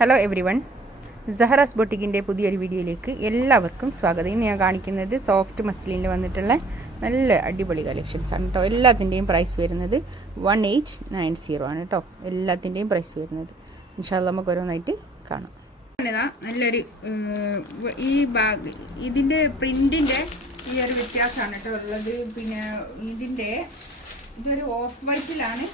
Hello every one, സഹറാസ് ബൊട്ടിക്കിൻ്റെ പുതിയൊരു വീഡിയോയിലേക്ക് എല്ലാവർക്കും സ്വാഗതം. ഇന്ന് ഞാൻ കാണിക്കുന്നത് സോഫ്റ്റ് മസ്ലിനിൽ വന്നിട്ടുള്ള നല്ല അടിപൊളി കളക്ഷൻസ് ആണ് കേട്ടോ. എല്ലാത്തിൻ്റെയും പ്രൈസ് വരുന്നത് 1890 ആണ് കേട്ടോ. എല്ലാത്തിൻ്റെയും പ്രൈസ് വരുന്നത് ഇൻഷാ അല്ലാഹ് നമുക്ക് ഓരോന്നായിട്ട് കാണാം. നല്ലൊരു ഈ ബാഗ് ഇതിൻ്റെ പ്രിൻറ്റിൻ്റെ ഈ ഒരു വ്യത്യാസമാണ് കേട്ടോ ഉള്ളത്. പിന്നെ ഇതൊരു ഓഫ് വൈറ്റിലാണ്.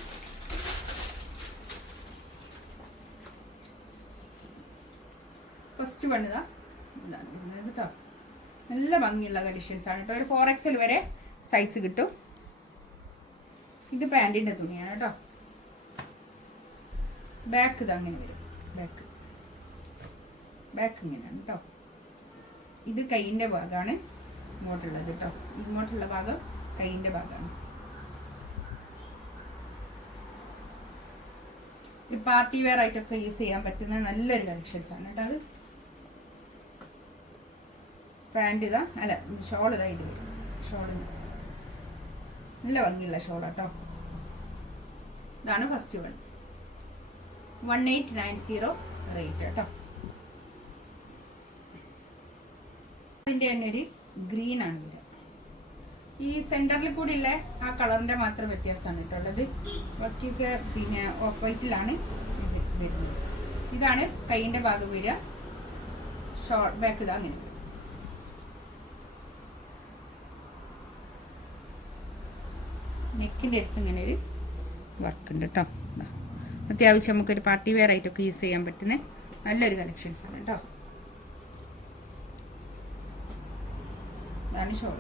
ഫസ്റ്റ് വണ്ണതാ ഇതാണ് കേട്ടോ. നല്ല ഭംഗിയുള്ള കളക്ഷൻസ് ആണ് കേട്ടോ. ഒരു 4XL വരെ സൈസ് കിട്ടും. ഇത് പാൻറ്റിൻ്റെ തുണിയാണ് കേട്ടോ. ബാക്ക് ഇത് അങ്ങനെ വരും. ബാക്ക് ഇങ്ങനെയാണ് കേട്ടോ. ഇത് കൈയിൻ്റെ ഭാഗമാണ് ഇങ്ങോട്ടുള്ളത് കേട്ടോ. ഇങ്ങോട്ടുള്ള ഭാഗം കൈയിൻ്റെ ഭാഗമാണ്. ഈ പാർട്ടി വെയർ ആയിട്ടൊക്കെ യൂസ് ചെയ്യാൻ പറ്റുന്ന നല്ലൊരു കളക്ഷൻസ് ആണ് കേട്ടോ. അത് പാൻറ് ഇതാ, അല്ല ഷോൾ ഇതാ, ഇത് വരും. ഷോൾ നല്ല ഭംഗിയുള്ള ഷോളാട്ടോ. ഇതാണ് ഫസ്റ്റ് വൺ. 1890 റേറ്റ് കേട്ടോ. അതിൻ്റെ തന്നെ ഒരു ഗ്രീൻ ആണ് വരിക. ഈ സെൻറ്ററിൽ കൂടി ഉള്ള ആ കളറിൻ്റെ മാത്രം വ്യത്യാസമാണ് കേട്ടോ ഉള്ളത്. ബാക്കിയൊക്കെ പിന്നെ ഓഫ് വൈറ്റിലാണ് ഇത് വരുന്നത്. ഇതാണ് കൈയിൻ്റെ ഭാഗം വരിക. ഷോർട്ട് ബാക്ക് ഇതാ അങ്ങനെ. നെക്കിൻ്റെ അടുത്ത് ഇങ്ങനെ ഒരു വർക്ക് ഉണ്ട് കേട്ടോ. അത്യാവശ്യം നമുക്കൊരു പാർട്ടി വെയർ ആയിട്ടൊക്കെ യൂസ് ചെയ്യാൻ പറ്റുന്ന നല്ലൊരു കളക്ഷൻസ് ആണ് കേട്ടോ. ഇതാണ് ഷോൾ.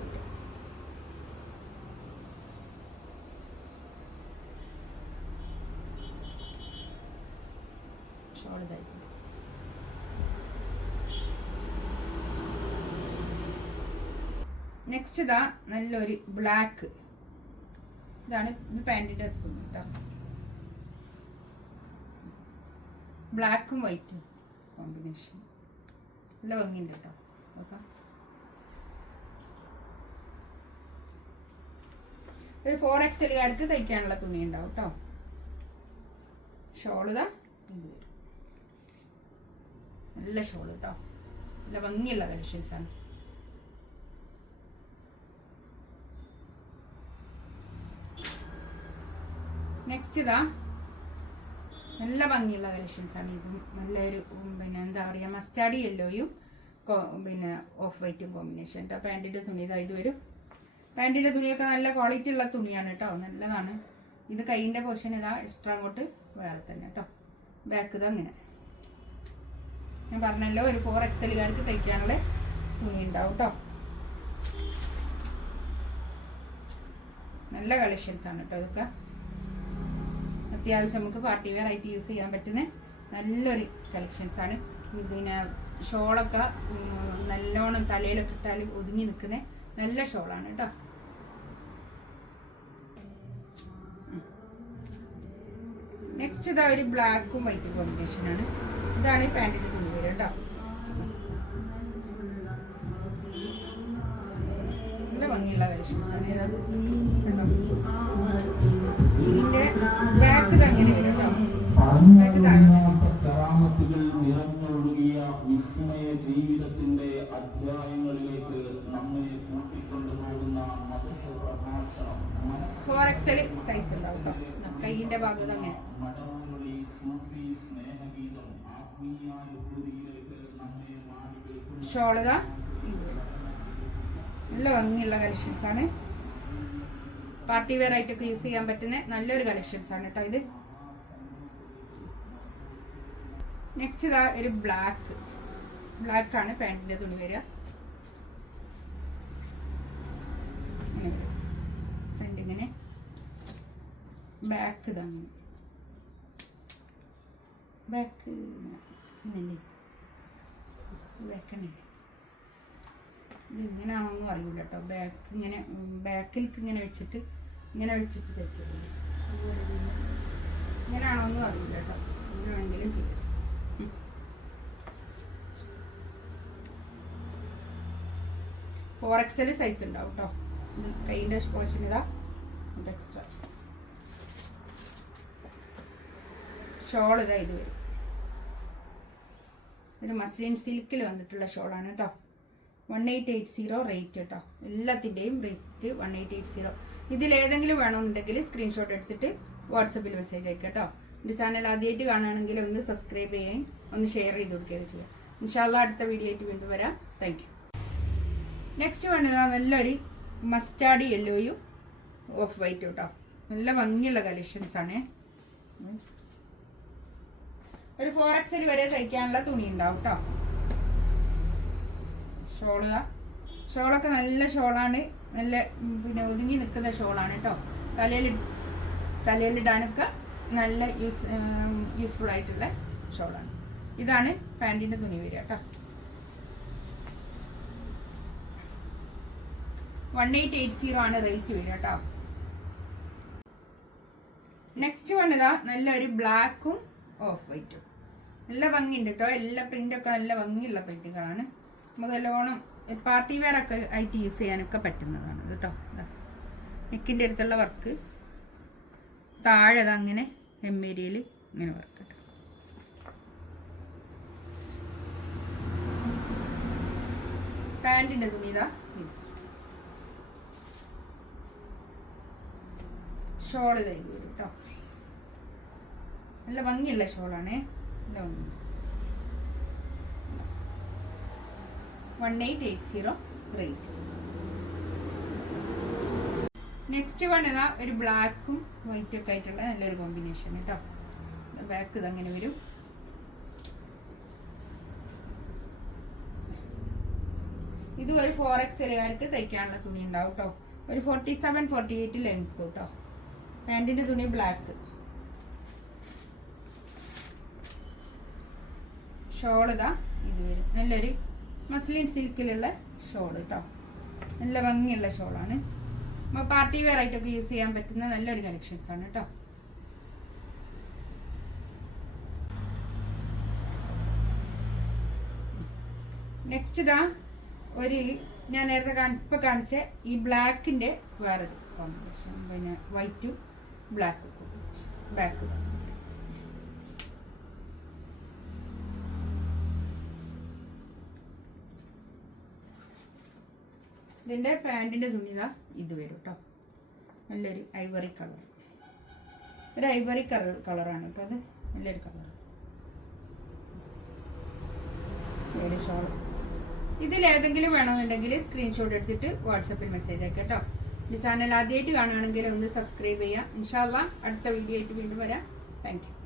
ഷോൾ ഇതായിരുന്നു. നെക്സ്റ്റ് ഇതാ നല്ലൊരു ബ്ലാക്ക്. ഇതാണ് ഇത് പാൻറ്റിൻ്റെ എത്തുന്നത് കേട്ടോ. ബ്ലാക്കും വൈറ്റും കോമ്പിനേഷൻ നല്ല ഭംഗിയുണ്ട് കേട്ടോ. നോക്കാം, ഒരു 4XLകാർക്ക് തയ്ക്കാനുള്ള തുണി ഉണ്ടാവും കേട്ടോ. ഷോളിതാ ഇത് വരും. നല്ല ഷോൾ കേട്ടോ. നല്ല ഭംഗിയുള്ള കളക്ഷൻസ് ആണ്. നെക്സ്റ്റ് ഇതാ നല്ല ഭംഗിയുള്ള കളക്ഷൻസ് ആണ്. ഇതും നല്ലൊരു പിന്നെ എന്താ പറയുക, മസ്റ്റാർഡ് യെല്ലോയും പിന്നെ ഓഫ് വൈറ്റും കോമ്പിനേഷൻ കേട്ടോ. പാൻറ്റിൻ്റെ തുണി ഇതാ ഇത് വരും. പാൻറ്റിൻ്റെ തുണിയൊക്കെ നല്ല ക്വാളിറ്റി ഉള്ള തുണിയാണ് കേട്ടോ. നല്ലതാണ്. ഇത് കൈയിൻ്റെ പോർഷൻ ഇതാ എക്സ്ട്രാ അങ്ങോട്ട് വേറെ തന്നെ കേട്ടോ. ബാക്ക് ഇതാ അങ്ങനെ. ഞാൻ പറഞ്ഞല്ലോ ഒരു 4XLകാർക്ക് തയ്ക്കാനുള്ള തുണി ഉണ്ടാവും കേട്ടോ. നല്ല കളക്ഷൻസ് ആണ് കേട്ടോ. ഇതൊക്കെ അത്യാവശ്യം നമുക്ക് പാർട്ടി വെയർ ആയിട്ട് യൂസ് ചെയ്യാൻ പറ്റുന്ന നല്ലൊരു കളക്ഷൻസ് ആണ്. ഇതിനെ ഷോളൊക്കെ നല്ലോണം തലയിലൊക്കെ ഇട്ടാൽ ഒതുങ്ങി നിൽക്കുന്ന നല്ല ഷോളാണ് കേട്ടോ. നെക്സ്റ്റ് ഇതാ ഒരു ബ്ലാക്കും വൈറ്റും കോമ്പിനേഷനാണ്. ഇതാണ് ഈ പാൻറ്റിൻ്റെ തുണി വരിക കേട്ടോ. നല്ല ഭംഗിയുള്ള കളക്ഷൻസ് ആണ്. ഇതിന്റെ ബാക്ക് അങ്ങനെ വരും കേട്ടോ. വിസ്മയ ജീവിതത്തിന്റെ അധ്യായങ്ങളിലേക്ക് നമ്മെ കൂട്ടിക്കൊണ്ടുപോകുന്ന 4XL സൈസ് ഉണ്ടാവും കേട്ടോ. കൈയിന്റെ ഭാഗത്ത് അങ്ങനെ ഷോളതാ നല്ല ഭംഗിയുള്ള കളക്ഷൻസ് ആണ്. പാർട്ടി വെയർ ആയിട്ടൊക്കെ യൂസ് ചെയ്യാൻ പറ്റുന്ന നല്ലൊരു കളക്ഷൻസ് ആണ് കേട്ടോ ഇത്. നെക്സ്റ്റ് ഇതാ ഒരു ബ്ലാക്കാണ് പാൻറ്റിൻ്റെ തുണി വരിക. ഫ്രണ്ട് ഇങ്ങനെ, ബാക്ക് ഇതാണ്. ബാക്ക് ബാക്കണേ ഇത് ഇങ്ങനെയാണോന്നും അറിയില്ല കേട്ടോ. ബാക്ക് ഇങ്ങനെ ബാക്കിലേക്ക് ഇങ്ങനെ വെച്ചിട്ട് തയ്ക്കില്ല. ഇങ്ങനെയാണോന്നും അറിയില്ല കേട്ടോ. ഇങ്ങനെ വേണമെങ്കിലും ചെയ്യാം. ഫോർ എക്സൽ സൈസ് ഉണ്ടാവും കേട്ടോ. കൈയിൻ്റെ പോർഷൻ ഇതാ എക്സ്ട്രാ. ഷോൾ ഇതാ ഇത് വരും. ഒരു മസ്ലിൻ സിൽക്കിൽ വന്നിട്ടുള്ള ഷോളാണ് കേട്ടോ. 1880 റേറ്റ് കേട്ടോ. എല്ലാത്തിൻ്റെയും റേറ്റ് 1880. ഇതിലേതെങ്കിലും വേണമെന്നുണ്ടെങ്കിൽ സ്ക്രീൻഷോട്ട് എടുത്തിട്ട് വാട്സപ്പിൽ മെസ്സേജ് അയക്കാം കേട്ടോ. എൻ്റെ ചാനൽ ആദ്യമായിട്ട് കാണുകയാണെങ്കിൽ ഒന്ന് സബ്സ്ക്രൈബ് ചെയ്യുകയും ഒന്ന് ഷെയർ ചെയ്ത് കൊടുക്കുകയും ചെയ്യാം. ഇൻഷാ അല്ലാഹ് അടുത്ത വീഡിയോ ആയിട്ട് വീണ്ടും വരാം. Thank you. നെക്സ്റ്റ് വേണ്ടത് നല്ലൊരു മസ്റ്റാർഡ് യെല്ലോയും ഓഫ് വൈറ്റ് കേട്ടോ. നല്ല ഭംഗിയുള്ള കളക്ഷൻസ് ആണ്. ഒരു 4XL വരെ തയ്ക്കാനുള്ള തുണി ഉണ്ടാവും കേട്ടോ. ഷോളൊക്കെ നല്ല ഷോളാണ്. നല്ല പിന്നെ ഒതുങ്ങി നിൽക്കുന്ന ഷോളാണ് കേട്ടോ. തലയിലിടാനൊക്കെ നല്ല യൂസ്ഫുൾ ആയിട്ടുള്ള ഷോളാണ്. ഇതാണ് പാൻറ്റിൻ്റെ തുണി വരിക കേട്ടോ. 1880 ആണ് റേറ്റ് വരിക കേട്ടോ. നെക്സ്റ്റ് വന്നതാ നല്ലൊരു ബ്ലാക്കും ഓഫ് വൈറ്റും. നല്ല ഭംഗിയുണ്ട് കേട്ടോ. എല്ലാ പ്രിൻ്റൊക്കെ നല്ല ഭംഗിയുള്ള പ്രിന്റുകളാണ്. നമുക്ക് നല്ലോണം പാർട്ടി വെയർ ഒക്കെ ആയിട്ട് യൂസ് ചെയ്യാനൊക്കെ പറ്റുന്നതാണ് കേട്ടോ. നെക്കിൻ്റെ അടുത്തുള്ള വർക്ക്, താഴെ അങ്ങനെ എമ്മേരിയയിൽ ഇങ്ങനെ വർക്ക് കേട്ടോ. പാൻറ്റിൻ്റെ തുണി ഇതാ ഇത്. ഷോള് കഴിഞ്ഞു വരും കേട്ടോ. നല്ല ഭംഗിയുള്ള ഷോളാണേ. നല്ല ഭംഗി. 1880 റേറ്റ്. നെക്സ്റ്റ് വന്നതാ ഒരു ബ്ലാക്കും വൈറ്റും ഒക്കെ ആയിട്ടുള്ള നല്ലൊരു കോമ്പിനേഷൻ കേട്ടോ. ബാക്ക് ഇതങ്ങനെ വരും. ഇത് ഒരു 4XLകാർക്ക് തയ്ക്കാനുള്ള തുണി ഉണ്ടാവും കേട്ടോ. ഒരു 47-48 ലെങ്ത് കേട്ടോ. പാൻറ്റിൻ്റെ തുണി ബ്ലാക്ക്. ഷോൾ ഇതാ ഇത് വരും. നല്ലൊരു മസ്ലിൻ സിൽക്കിലുള്ള ഷോൾ കേട്ടോ. നല്ല ഭംഗിയുള്ള ഷോളാണ്. നമുക്ക് പാർട്ടി വെയർ ആയിട്ടൊക്കെ യൂസ് ചെയ്യാൻ പറ്റുന്ന നല്ലൊരു കളക്ഷൻസ് ആണ് കേട്ടോ. നെക്സ്റ്റ് ഇതാ ഒരു ഞാൻ നേരത്തെ ഇപ്പം കാണിച്ച ഈ ബ്ലാക്കിൻ്റെ വേറൊരു കോമ്പിനേഷൻ. പിന്നെ വൈറ്റും ബ്ലാക്കും കോമ്പിനേഷൻ. ബാക്ക് ഇതിൻ്റെ പാൻറ്റിൻ്റെ തുണി ഇതാ ഇത് വരും കേട്ടോ. നല്ലൊരു ഐവറി കളർ. ഒരു ഐവറി കളറാണ് കേട്ടോ. അത് നല്ലൊരു കളർ. ഒരു ഷോൾ. ഇതിലേതെങ്കിലും വേണമെന്നുണ്ടെങ്കിൽ സ്ക്രീൻഷോട്ട് എടുത്തിട്ട് വാട്സപ്പിൽ മെസ്സേജ് അയക്കാം കേട്ടോ. ഈ ചാനൽ ആദ്യമായിട്ട് കാണുകയാണെങ്കിൽ ഒന്ന് സബ്സ്ക്രൈബ് ചെയ്യാം. ഇൻഷാ അല്ലാഹ് അടുത്ത വീഡിയോ ആയിട്ട് വീണ്ടും വരാം. Thank you.